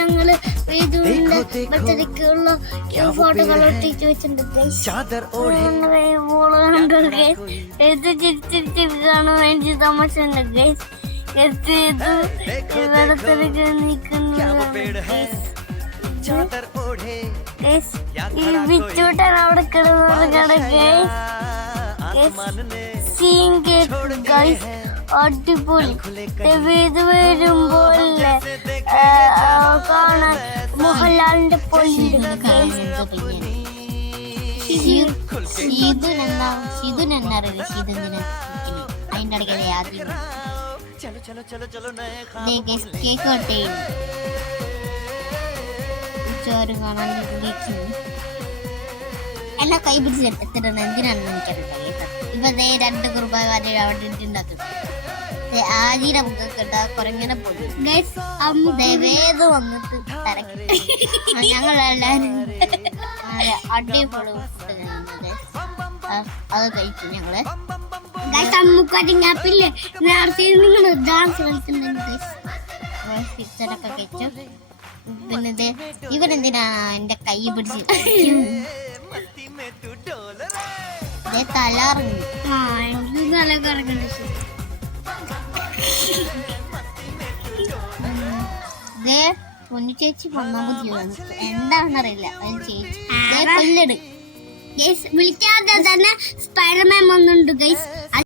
ഞങ്ങള് ബർത്ത്ഡേക്കുള്ള ഫോട്ടോകൾ ഒട്ടിച്ച് വെച്ചിട്ടുണ്ട് കാണാൻ വേണ്ടി താമസുണ്ട് ബിച്ചൂട്ടൻ അവിടെ അടിപൊളി ഇത് വരുമ്പോൾ കാണാൻ മോഹൻലാലിന്റെ പൊളിയുണ്ട്. അതിന്റെ അടുക്കൽ കേക്ക് കട്ടയും ചോറ് കാണാൻ എല്ലാം കൈ പിടിച്ച് എത്തിടണം. എന്തിനാണെന്ന് എനിക്കറിയില്ല. ഇപ്പൊ രണ്ട് കുറുബായി അവിടെ ഉണ്ടാക്കുന്നത് ആദ്യം മുഖക്കെട്ടാ കുറങ്ങനെ പോയി വേദ വന്നിട്ട് തിരക്കി ഞങ്ങളെല്ലാരും അടിപൊളി ഫുഡ് അത് കഴിച്ചു ഞങ്ങള്. അമ്മുക്കാട്ടിങ്ങാപ്പില്ലേ നിങ്ങൾ ഡാൻസ് കളിക്കുന്നുണ്ട് പിക്ചറൊക്കെ കഴിച്ചു. പിന്നെ ഇവരെന്തിനാണ് എന്റെ കൈ പിടിച്ച് തലാറുണ്ട്. തല കറങ്ങുന്നുണ്ട്. പൊന്നു ചേച്ചി എന്താണെന്നറിയില്ല ചേച്ചി കൊല്ലട് വിളിക്കാതെ തന്നെ സ്പൈഡർമാൻ വന്നുണ്ട് ഗൈസ്.